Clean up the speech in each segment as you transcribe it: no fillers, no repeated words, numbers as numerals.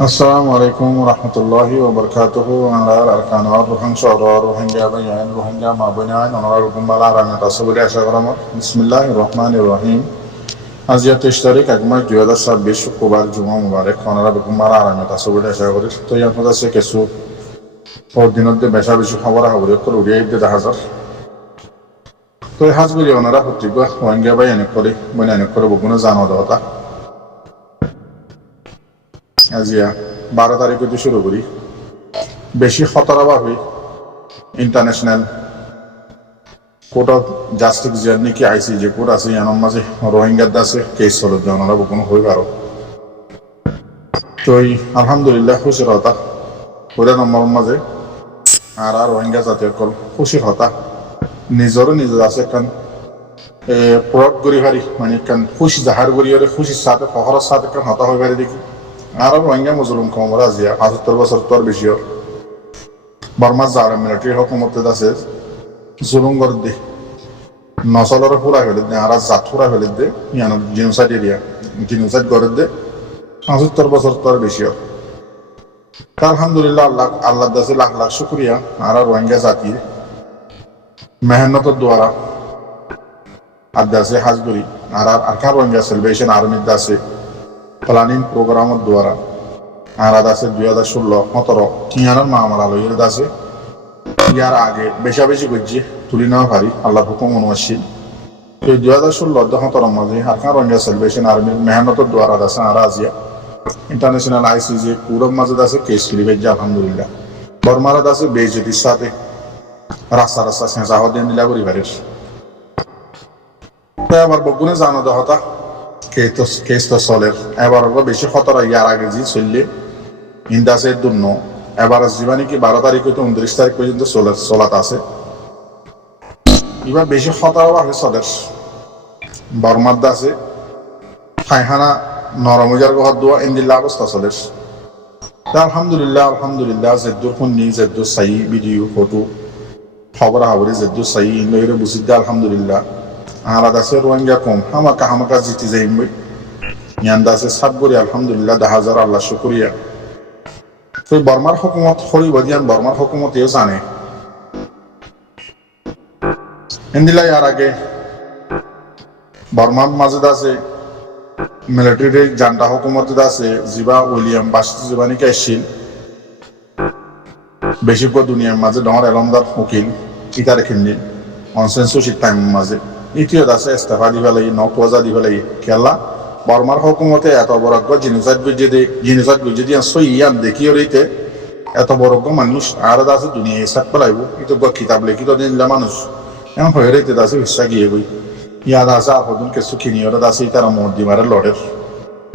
Assalamu alaikum warahmatullahi wabarakatuh. Anar arkanar rohang shoro rohingya bayan rohingya mabunain anar gumbala rana tasawuri ashagaram. Bismillahirrahmanirrahim. Aziyat ishtarik agmar 2026 শুক্রবার জুমা মুবারক ওনারা গুম্বালা রana tasawuri ashagaram. তো আপনাদের সে কিছু দিনতে বেশা বেশি খবর খবর করে উড়িয়ে দিতে দেখা যায়। তো হাজগুলি ওনারা প্রত্যেক রোহিঙ্গা বায়ান করে বগুনা জানো দাওতা আজিয়া 12 তারিখ থেকে শুরু করি বেশি খতরাভাবে international court of justice journey কি আইসিজে কোর্ট আছে ইয়ানোর মাঝে রোহিঙ্গার দাসে কেস চলো জানারা কোনো হয়ে পারো তো আলহামদুলিল্লাহ খুশির হতা ওদের নম্বর মাঝে আর রোহিঙ্গা জাতীয় কল খুশির হতা নিজেরও নিজের আছে কান প্রয়োগ করি পারি মানে কান খুশি জাহার করি খুশির সাথে ফহরের সাথে কান হতা হয়ে পারি দেখি আর রোহিঙ্গা মুসলিম কমরা আজিয়া ৭৫ বছর তোর বেশি বর্মা জার মিলিটারি হুকুমত আছে জুলুম করে দে নসলের পুরা ফেলে দে আর জাত পুরা ফেলে দে ইয়ান জিনোসাইড এরিয়া জিনোসাইড করে দে ৭৫ বছর তোর বেশি আলহামদুলিল্লাহ আল্লাহ দাসে লাখ লাখ শুক্রিয়া আর রোহিঙ্গা জাতির মেহনতের দ্বারা আর দাসে হাজগুড়ি আর আরকান রোহিঙ্গা সেলিব্রেশন আর্মির দাসে প্ল্যানিং প্রোগ্রামের দ্বারা আর আছে 2016-17 কিয়ানোর মামলা লইয়ের দাসে ইয়ার আগে বেশা বেশি করছি তুলি নেওয়া পারি আল্লাহ হুকুম অনুয়াসী তো 2016-17 মাঝে আরকান রোহিঙ্গা সেলিব্রেশন আর্মির মেহনতের দ্বারা দাসে আর আজিয়া ইন্টারন্যাশনাল আইসিজে পুরব মাঝে দাসে কেস ফিরি বেজে আলহামদুলিল্লাহ বর্মারা দাসে বেজতির সাথে রাস্তা রাস্তা সেঁচা হদিন দিলা পরিবারের আমার বগুনে জানো দহতা কেস তো চলের এবার বেশি খতরা ইয়ার আগে জি চললে ইন্দাসের জন্য এবার জীবানি কি 12 তারিখ হইতে 29 তারিখ পর্যন্ত চলাত আছে এবার বেশি খতরা আগে চলের বর্মার দাসে ফাইহানা নরমজার গহর দোয়া ইন্দিল্লা অবস্থা চলের আলহামদুলিল্লাহ জেদ্দুর ফুন্নি জেদ্দুর সাই ভিডিও ফটো খবর হাবরি জেদ্দুর সাই ইন্দ্র বুঝিদ্দা আলহামদুলিল্লাহ আর আছে রোহিঙ্গা কম হামাকা জিতে যাইম ইয়ান দাসে সাতগরি আলহামদুলিল্লাহ 10,000 আল্লাহ শুকরিয়া তো বর্মার হুকুমত হরিব দিয়ান বর্মার হুকুমত এও জানে ইন্দিলা ইয়ার আগে বর্মার মাঝে আছে মিলিটারি জান্ডা হুকুমত আছে জিবা উইলিয়াম বাস্তি জীবানিকে আসছিল বেশিরভাগ দুনিয়ার মাঝে ডর এলমদার উকিল ইতারে খিন্দিল অনসেন্সুশিপ টাইম মাঝে ইতিহাস আছে ইস্তফা দিবা লাগে নকওয়াজা দিবা লাগে খেলা বর্মার হুকুমতে এত বড় জিনিসাইড বুঝে দিয়ে সইয়ান দেখিও রইতে এত বড় মানুষ আর আছে দুনিয়া সাত পেলাইব এটা কিতাব লিখিত দিনলা মানুষ এমন হয়ে রইতে আছে হিসা গিয়ে বই ইয়াদ আছে আফদুন কিছু কিনি ওরা আছে তারা মর্দি মারে লড়ের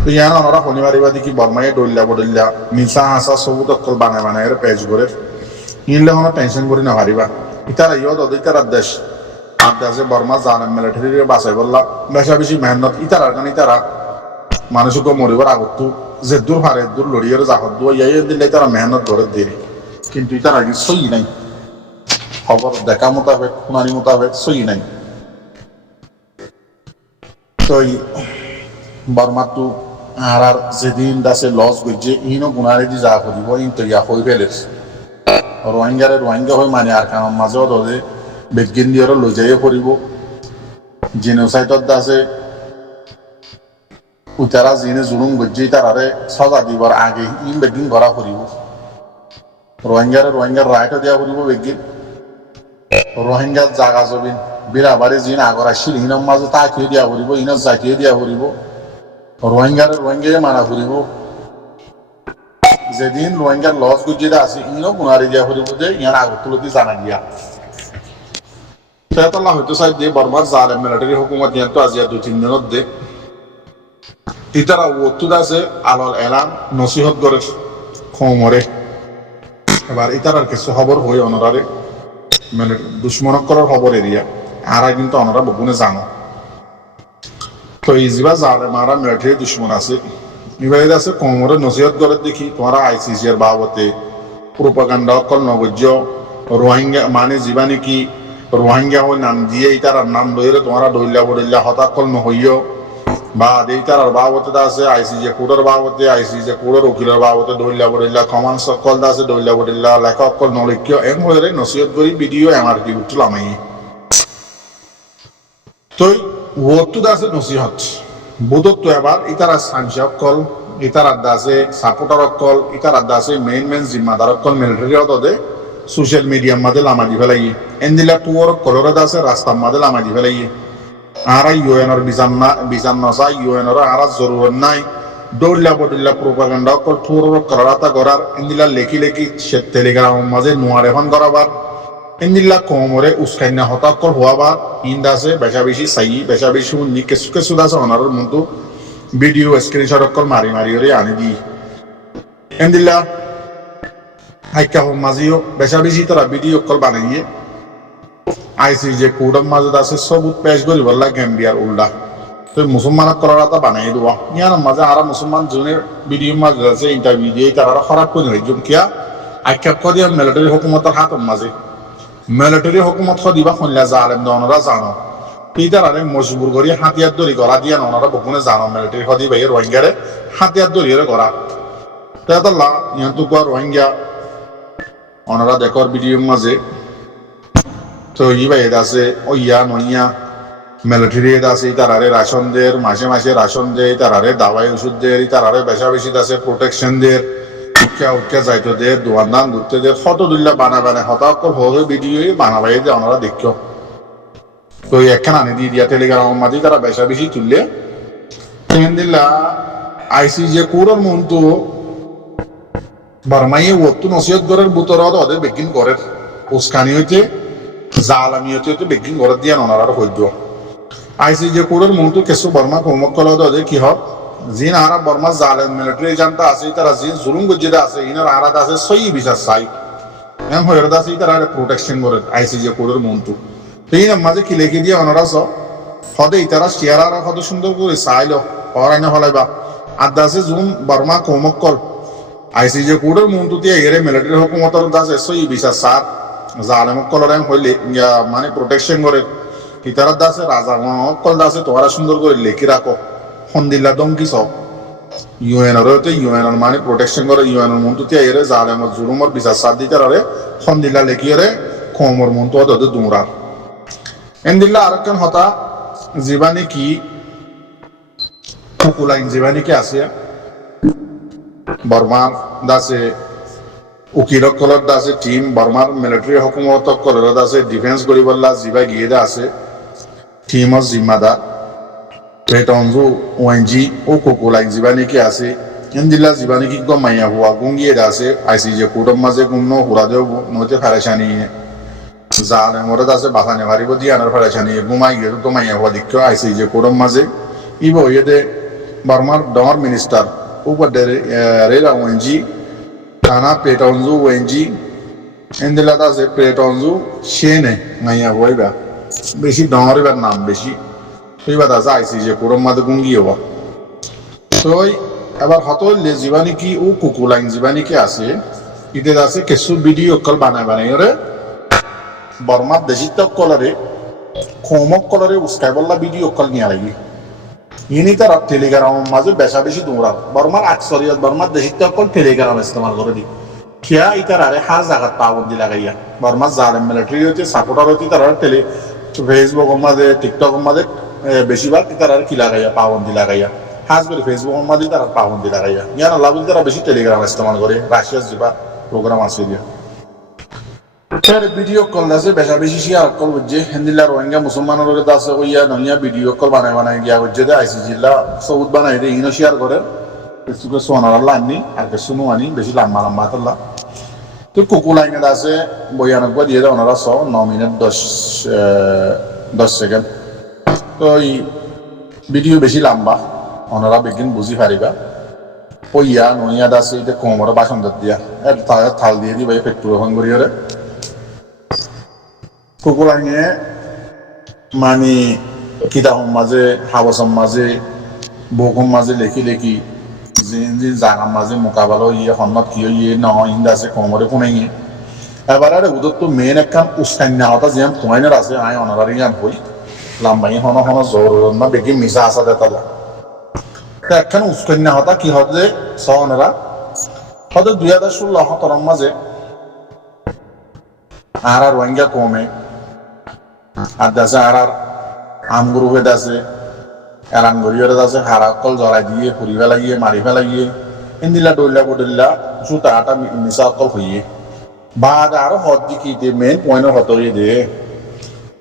তো ইয়ান ওরা শনিবারিবা দেখি বর্মায় ডলিয়া বদলিয়া মিশা হাসা সবু তক্কল বানায় পেজ করে ইনলে কোনো টেনশন করি না হারিবা ইতারা ইয়দ ইতারা দেশ আদাসে বর্মা জানে মিলিটারি বাঁচাই বললা বেশা বেশি মেহনত ইতারা মানুষকে মরিবার আগত যে দূর হারে দূর লড়িয়ে জাহত ইয়ে দিলে তারা মেহনত ধরে দেরি কিন্তু ইতারা আগে সই নাই খবর দেখা মোতাবেক শুনানি মোতাবেক সই নাই তো বর্মার তো আর যেদিন দাসে লস গইছে ইনো গুনারে দি যা করিব ইন তো ইয়া হই ফেলেছ রোহিঙ্গা হয়ে মানে আর কারণ মাঝেও ধরে বেগিন দিয়ে লৈ যাইয়ে কৰিব জিনোসাইডত আছে উতারা জিনে জুলুম গজ্জি তারারে সাজা দিবার আগে ইন বেগিন করা কৰিব রোহিঙ্গার রাইটও দিয়া কৰিব বেগিন রোহিঙ্গার জাগা জমিন বিরাবারে জিন আগর আসছিল ইনৰ মাঝে তাকিয়ে দিয়া কৰিব ইনত জাকিয়ে দিয়া কৰিব রোহিঙ্গায় মানা কৰিব যেদিন রোহিঙ্গার লস গজ্জিটা আছে ইনো গুণারি দিয়া কৰিব যে ইয়ার আগত তুলতি জানা দিয়া আল্লাহ হয়তো চাই দিয়ে বর্মার জালেম মিলিটারি হুকুমত নিয়ন্ত্রণ আজিয়া 2-3 দিনত দে ইতারা ওতুদ আছে আলাল এলান নসিহত করে খমরে এবার ইতারার কিছু খবর হই অনরারে মানে দুশ্মনকরের খবর এরিয়া আর কিন্তু অনরা বগুনে জানো তো ইজিবা জালেম মারা মিলিটারি দুশ্মন আছে এবার আছে খমরে নসিহত করে দেখি তোমারা আইসিসি এর বাবতে প্রোপাগান্ডা অকল নগজ্য রোহিঙ্গা মানে জীবানি কি রোহিঙ্গা হয়ে নাম দিয়ে তার নাম লইলে তোমারা ডইলা বডইলা হতাকল নহইও বা দেইতার বাবতে আছে আইসিজে কোডের বাবতে আইসিজে কোডের উকিলের বাবতে দৈল্লা বডিল্লা কমান সকল আছে দৈল্লা বডিল্লা লেখক কল নলিক্য এম হয়ে নসিহত করি ভিডিও এমআরটি উঠলাম এই তো ওতো আছে নসিহত বুধত তো এবার ইতারা সাংসদ কল ইতার আড্ডা আছে সাপোর্টার কল ইতার আড্ডা আছে মেন জিম্মাদার কল মিলিটারি অতদে সোশ্যাল মিডিয়ার মাঝে লামাজি ফেলাই এন্দিলা পুয়ার কলরদ আছে রাস্তার মাঝে লামাজি ফেলাই আর ইউএনর বিজান নসা ইউএনর আর জরুরত নাই দৌড়লা বদুল্লা প্রোপাগান্ডা কল পুর করাতা করার ইন্দিলা লেখি সে টেলিগ্রাম মাঝে নোয়ার এখন করাবার ইন্দিলা কোমরে উস্কাইনা হঠাৎ কল হওয়াবার ইন্দা আছে বেশা বেশি সাই বেশা বেশি উন্নি কেসু আছে অনারের মতো ভিডিও স্ক্রিনশট কল মারি ওরে আনি দি ইন্দিলা হাইকা হোম মাঝিও বেশা বেশি তারা ভিডিও কল বানাইয়ে আইসিজে কোডম মাঝে আছে সবুত পেশ করি বললা গেম্বিয়ার উল্টা তো মুসলমান করাটা বানাই দেওয়া ইয়ার মাঝে আর মুসলমান জনের ভিডিও মাঝে আছে ইন্টারভিউ দিয়ে তারা খারাপ করে হইজুম কিয়া আখ্যাপ করিয়া মিলিটারি হুকুমতের হাতের মাঝে মিলিটারি হুকুমত দিবা শুনলা জালেম দনরা জানো পিতারারে মজবুর করি হাতিয়ার দড়ি করা দিয়া ননরা বকুনে জানো মিলিটারি হদি ভাই রোহিঙ্গারে হাতিয়ার দড়িয়ে করা তাহলে ইয়ান্তু কোয়া রোহিঙ্গা ওনারা দেখর ভিডিওর মাঝে তো ইবা এদ আছে ওইয়া নইয়া মিলিটারি এদ আছে তারারে রাশন দের মাসে রাশন দেয় তারারে দাওয়াই ওষুধ দেয় তারারে বেশা বেশি আছে প্রোটেকশন দের উৎকা যাইতো দে দোয়ান দান ধরতে দে ফটো দুল্লা বানাবানে হঠাৎ করে হয়ে ভিডিও বানাবাই যে ওনারা দেখো তো একখান আনি দিয়ে দিয়া টেলিগ্রাম মাঝে তারা বেশা বেশি তুললে দিল্লা আইসিজে কোরর মন্তু বারমাইয়ে ওত্তু নসিহত গরের বুতরত ওদের বেকিং করের উস্কানি হইতে জালামিয়তে হইতে বেকিং করে দিয়া ওনারা হইদ আইসিজে কোরর মন্তু কেসু বর্মা কৌমক কল ওদের কি হক জিন আরা বর্মা জালেম মিলিটারি জানতা আছে তারা জিন জুলুম গজ্জিদা আছে ইনার আরাদ আছে সই বিচার চাই এম হইরদ আছে তারা প্রোটেকশন করে আইসিজে কোরর মন্তু তো এই মাঝে কি লিখে দিয়ে ওনারা হদে তারা শেয়ার আর কত সুন্দর করে চাইলো পড়াইনা হলাইবা আদা আছে জুম বর্মা কৌমক কল আইসিজে কোডের মন্তু দিয়ে এরে মিলিটারি হুকুমতের দাসে সই বিচার সার জালেম কলরেম হইলে মানে প্রোটেকশন করে ইতারা দাসে রাজা কল দাসে তোরা সুন্দর করে লিখে রাখো হন্দিল্লা দমকি সব ইউএনর ইউএনর মানে প্রোটেকশন করে ইউএনর মন্তু দিয়ে এরে জালেম জুলুমর বিচার সার দিতে রে হন্দিল্লা লিখিয়ে রে কোমর মন্তু ওদের দুমরার এন্দিল্লা আরেকজন হতা জীবানী কি কুকুলাইন জীবানী কি আছে বর্মার দাসে উকিল কলর দাসে টিম বর্মার মিলিটারি হুকুমত কলর দাসে ডিফেন্স করিবল্লা জিবা গিয়ে আছে টিমর জিম্মাদার পেটনজু ওএনজি ও কুকুলাইন জীবানী কি আছে ইন্দিল্লা জীবানী কি গমাইয়া হুয়া গুঙ্গিয়ে আছে আইসিজে কুটম মাঝে গুন্ন হুরাদেও নতে ফারেশানি জালেম ওরা দাসে বাসানে ভারিব দিয়ানোর ফারেশানি গুমাই গিয়ে গমাইয়া হুয়া দিক্ষ আইসিজে কুটম মাঝে ইবো ইয়েদে বর্মার ডর মিনিস্টার উপরে রেলা ওএনজি টানা পেটনজু ওএনজি এন্দিলা দাসে পেটনজু শেনে মাইয়া হইবা বেশি ডরিবার নাম বেশি সেইবা দাসে আইসিজে কুটম মাঝে গুঙ্গিয়ে হওয়া তো এবার হতলে জীবানী কি ও কুকুলাইন জীবানী কি আছে ইতে আছে কিছু ভিডিও কল বানাই রে বর্মার দেশিত কলরে কৌমক কলরে উস্কাই বললা ভিডিও কল নিয়ে লাগি ইনি তারা টেলিগ্রাম মাঝে বেশা বেশি দৌড়ার বর্মার আকসরিয়ত বর্মার দেশিত কল টেলিগ্রাম ইস্তেমাল করে দি খিয়া ইতার আরে হার জায়গাত পাবন্দি লাগাইয়া বর্মার জালেম মিলিটারি হইতে সাপোর্টার হইতে তারা ফেসবুক মাঝে টিকটক মাঝে বেশিরভাগ তারা কি লাগাইয়া পাবন্দি লাগাইয়া হাজ করে ফেসবুক মাঝে তারা পাবন্দি লাগাইয়া ইয়ান আল্লাহ তারা বেশি টেলিগ্রাম ইস্তেমাল করে রাশিয়ার যেবা প্রোগ্রাম আছে দিয়া ভিডিও কল আছে বেশা বেশি শেয়ার কল বুঝছে হিন্দিলা রোহিঙ্গা মুসলমানের আছে ওইয়া নইয়া ভিডিও কল বানাই গিয়া বুঝছে দে আইসি জিল্লা সৌদ বানাই দে ইনো শেয়ার করে কিছু কিছু অনারাল্লা আনি আর কিছু নো আনি বেশি লম্বা তাল্লা তো কুকুলাইনে আছে 92 দিয়ে ওনারা 9 মিনিট 10 সেকেন্ড তো এই ভিডিও বেশি লম্বা ওনারা বেগিন বুঝি পারিবা ওইয়া নইয়া আছে এটা কোমরে বাসন দিয়া থাল দিয়ে দিবা পেট্রোল হন করিয়ে কুকুলাইনে মানে কিতাবর মাঝে হাবসম মাঝে বকুম মাঝে লেখি জাগার মাঝে মোকাবেলা ইয়ে হন্নত কি ইয়ে ন ইন্দা আছে কোমরে কোনাই এবারে উদর তো মেন একখান উস্কান্যা হতা যে ফোয়াইনের আছে আই অনারারি গান হই লাম্বাই হন জোর না বেগি মিশা আসা দেতালা একখান উস্কন্যা হতা কি হতে সহনরা হয়তো 2016-17 মাঝে আর রোহিঙ্গা কমে আর দেশে আর আমগুরু হয়ে আছে এলান গড়িয়ে আছে হারা অকল জ্বলাই দিয়ে পুরি ফেলাইয়ে মারি ফেলাইয়ে ইন্দিলা ডইলা বডল্লা জুতা আটা মিশা অকল হইয়ে বাদ আরো হদ দিকে মেন পয়েন্ট হতই দে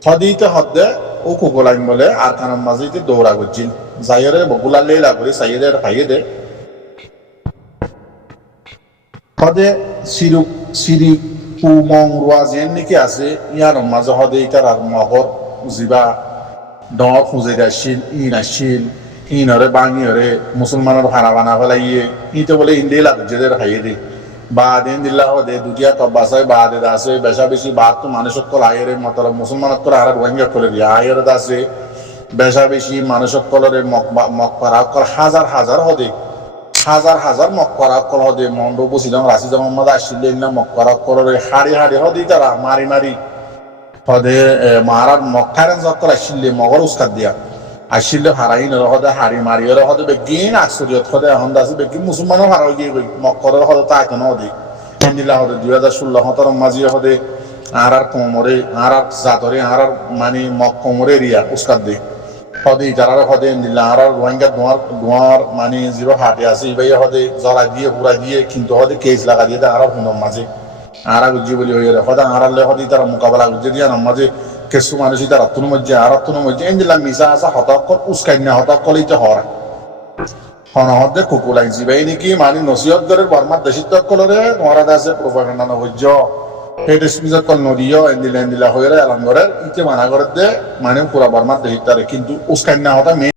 হদিতে হদে ও কুকুলাইন বলে আর কানার মাঝে দৌড়া করছিল যাইরে বগুলা লেলা করে সাইয়ে খাইয়ে দে হদে সিরি পুমং রুয়া যেন নাকি আছে ইয়ার মাঝে হদে ইটার আর মগর জিবা ডর খুঁজে আসছিল ইনরে বাঙিয়রে মুসলমানের ভাড়া বানা ফেলাইয়ে ইতে বলে ইন্দিয়ে লাগছে খাইয়ে দে বাদেন দিল্লা হদে দুটিয়া তব্বাসায় বাদে দাসে বেশা বেশি বাদ তো মানুষক কল আয়ের মতলব মুসলমানক কল আর রোহিঙ্গা করে দিয়ে আয়ের দাসে বেশা বেশি মানুষক কলরে মকপারা কল হাজার হাজার হদে হাজার মকপারা কল হদে মন্ড বসিলাম রাশি মোহাম্মদ আসছিলেন না মকপারা কলরে হাড়ি হদে তারা মারি হদে মারার মক্কারেন যকল আসছিলে মগর উস্কাদ দিয়া আসছিলে হারাই নর হদে হাড়ি মারি হদে বেগিন আশ্চর্যত হদে এখন দাসে বেগিন মুসলমানও হারা গিয়ে মক্করের হদে তাই কেন হদে দিলা হদে 2016-17 মাঝি হদে আর কোমরে আর জাতরে আর মানে কোমরে রিয়া উস্কাদ দে হদে যারা হদে দিলা আর রোহিঙ্গা দোয়ার মানে যেভাবে হাটে আছে এবার হদে জলা দিয়ে পুরা দিয়ে কিন্তু হদে কেস লাগা দিয়ে আর হুনম মাঝে আরা গুজি বলি হয়ে হদে আড়ালে হদে তারা মোকাবেলা গুজি দিয়ে মাঝে কিছু মানুষ তার আত্মন মধ্যে এনদিলা মিশা আসা হতাকল উস্কাইনা হতাকল ইতে হরা হনহদে কুকুলাই জিবাই নাকি মানে নসিহত করে বর্মার দেশিত কলরে মরা দাসে প্রোপাগান্ডা নবজ্য হেডেস মিজা কল নদিও এনদিলা হয়ে এলান করে ইতে মানা করে দে মানে পুরা বর্মার দেশিত কিন্তু উস্কাইনা হতা